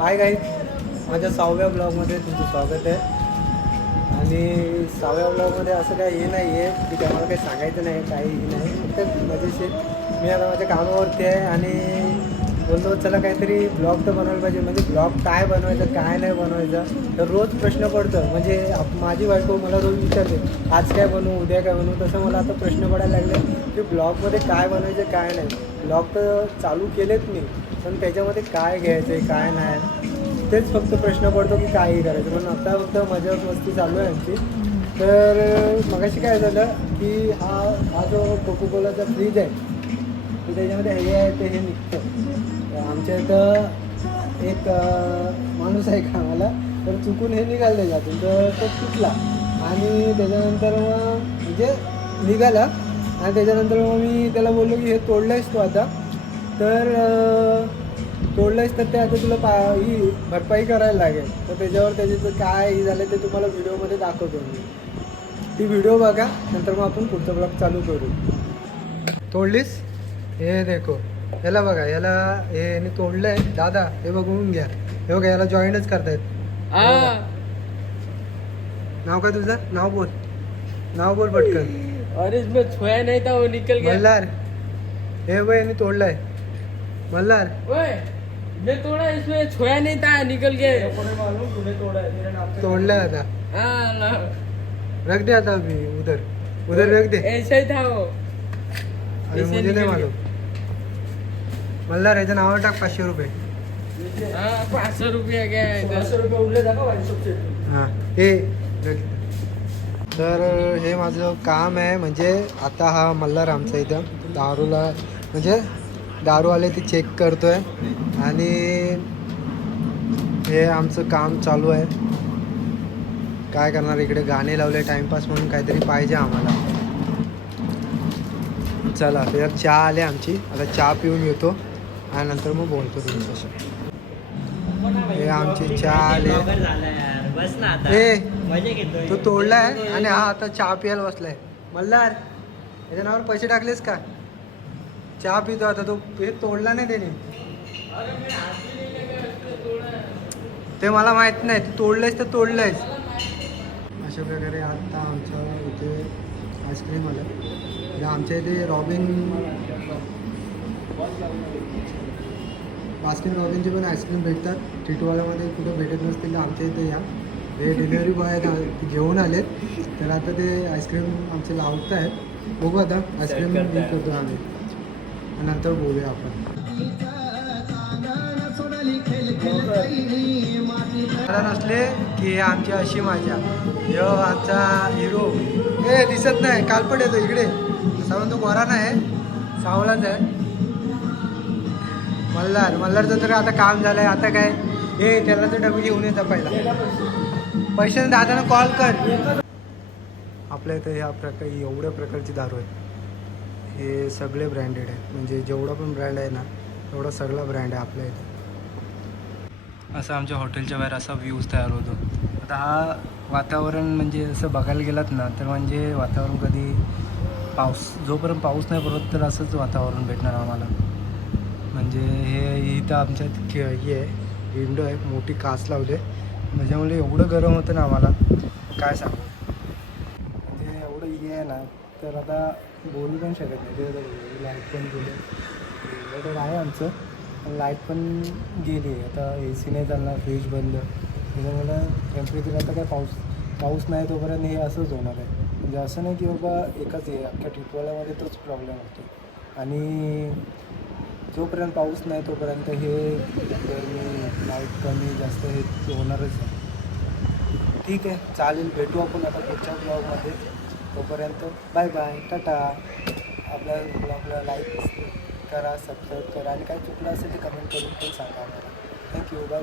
Hi guys, माझ्या 6व्या ब्लॉगमध्ये तुमचं स्वागत आहे. आणि 6व्या ब्लॉगमध्ये असं काही हे नाही आहे की त्यामुळे काही सांगायचं नाही, काही नाही, फक्त मजेशीर. मी आता माझ्या कामावरती आहे आणि बोललो चला काहीतरी ब्लॉग तर बनवायला पाहिजे. म्हणजे ब्लॉग काय बनवायचं काय नाही बनवायचं तर रोज प्रश्न पडतो. म्हणजे माझी बायको मला रोज विचारते आज काय बनवू उद्या काय बनवू. तसं मला आता प्रश्न पडायला लागले की ब्लॉगमध्ये काय बनवायचं काय नाही. ब्लॉग तर चालू केलेत मी, पण त्याच्यामध्ये काय घ्यायचं आहे काय नाही तेच फक्त प्रश्न पडतो की काही करायचं. पण आता फक्त मजा मस्ती चालू आहे आमची. तर मगाशी काय झालं की हा जो कोकोकोलाचा फ्रीज आहे तर त्याच्यामध्ये हे आहे ते हे निघतं. आमच्या इथं एक माणूस आहे कामाला, तर चुकून हे निघालं त्याच्यातून तर तो तुटला. आणि त्याच्यानंतर मग म्हणजे निघाला आणि त्याच्यानंतर मग मी त्याला बोललो की हे तोडलं आहेस तू आता, तर तोडलं आहेस तर ते आता तुला ही भरपाई करायला लागेल. तर त्याच्यावर त्याचं काय हे झालं ते तुम्हाला व्हिडिओमध्ये दाखवतो मी. ती व्हिडिओ बघा, नंतर मग आपण पुढचा ब्लॉग चालू करू. तोडलीस हे देखो, याला बघा, याला हे तोडलं आहे दादा, हे बघून घ्या. हे बघा याला जॉईंटच करतायत. नाव काय तुझं? नाव बोल पटकन. और इसमें छोया नहीं था वो निकल गया. मल्हार, हे बघ यांनी तोडलंय. मल्हार ओए ये तोड़ा, इसमें छोया नहीं था निकल गया. तोडलंय आता. हाँ रख दे आता अभी उधर रख दे. ऐसा ही था वो. अरे ऐसे मुझे नाही निकल मालूम. मल्हार याचं नाव टाक 500 रुपये. हाँ 500 रुपया गया है. 500 रुपये उरले दाखव. हां हे रख. तर हे माझं काम आहे. म्हणजे आता हा मल्हार आमचा इथं दारूला म्हणजे दारू आले ती चेक करतोय आणि हे आमचं काम चालू आहे. काय करणार, इकडे गाणे लावले टाइमपास म्हणून काहीतरी पाहिजे आम्हाला. चला तर चहा आले आमची, आता चहा पिऊन येतो आणि नंतर मग बोलतो तुमच्याशी. हे आमची चहा आले. ए तो तोडलाय आणि हा आता चहा पियाला बसलाय. मल्हार याच्या नावावर पैसे टाकलेस का? चहा पितो आता तो. हे तोडला नाही त्याने, ते मला माहित नाही. तू तोडलंयस तर तोडलंयस. अशा प्रकारे आता आमच्या इथे आईस्क्रीम आलं. आमच्या इथे बास्किन रॉबिनचे पण आईस्क्रीम भेटतात. टिटवाल्यामध्ये कुठं भेटत नसतील तर आमच्या इथे या. हे डिलिव्हरी बॉय आहेत, घेऊन आलेत. तर आता ते आईस्क्रीम आमचे लावत आहेत. बघू आता आईस्क्रीम हे करतो आम्ही, नंतर बोलूया आपण. मला नसले की आमची अशी मजा. यो आमचा हिरो हे दिसत नाही, कालपट येतो इकडे. असा म्हणतो गोरा नाही, सावलाच आहे. मल्हारचं तर आता काम झालंय. आता काय हे त्याला तर डबी घेऊन येतं पहिला. पैशाने दादानं कॉल कर. आपल्या इथं ह्या एवढ्या प्रकारची दारू आहे. हे सगळे ब्रँडेड आहे. म्हणजे जेवढा पण ब्रँड आहे ना तेवढा सगळा ब्रँड आहे आपल्या इथं. असं आमच्या हॉटेलच्या बाहेर असा व्ह्यूज तयार होतो. आता हा वातावरण म्हणजे असं बघायला गेलात ना तर म्हणजे वातावरण कधी जोपर्यंत पाऊस नाही पडत तर असंच वातावरण भेटणार आम्हाला. म्हणजे हे इथं आमच्यात हे आहे, विंडो आहे, मोठी काच लावली आहे. त्याच्यामुळे एवढं गरम होतं ना आम्हाला काय सांगू. म्हणजे एवढं हे आहे ना तर आता बोलू पण शकत नाही. ते लाईट पण गेली. इन्व्हर्टर आहे आमचं, पण लाईट पण गेली. आता ए सी नाही चालणार, फ्रीज बंद. त्याच्यामुळे टेम्परेचर आता काय पाऊस नाही तोपर्यंत हे असंच होणार आहे. म्हणजे असं नाही की बाबा एकच हे अख्ख्या टिटवाळ्यामध्ये तोच प्रॉब्लेम होतो. आणि जोपर्यंत पाऊस नाही तोपर्यंत हे गरमी लाईट कमी जास्त हे होणारच आहे. ठीक आहे, चालेल, भेटू आपण आता पुढच्या ब्लॉगमध्ये. तोपर्यंत बाय बाय, टाटा. आपल्या ब्लॉगला लाईक करा, सबस्क्राईब करा आणि काय चुकलं असेल ते कमेंट करून पण सांगा आम्हाला. Thank you, bye.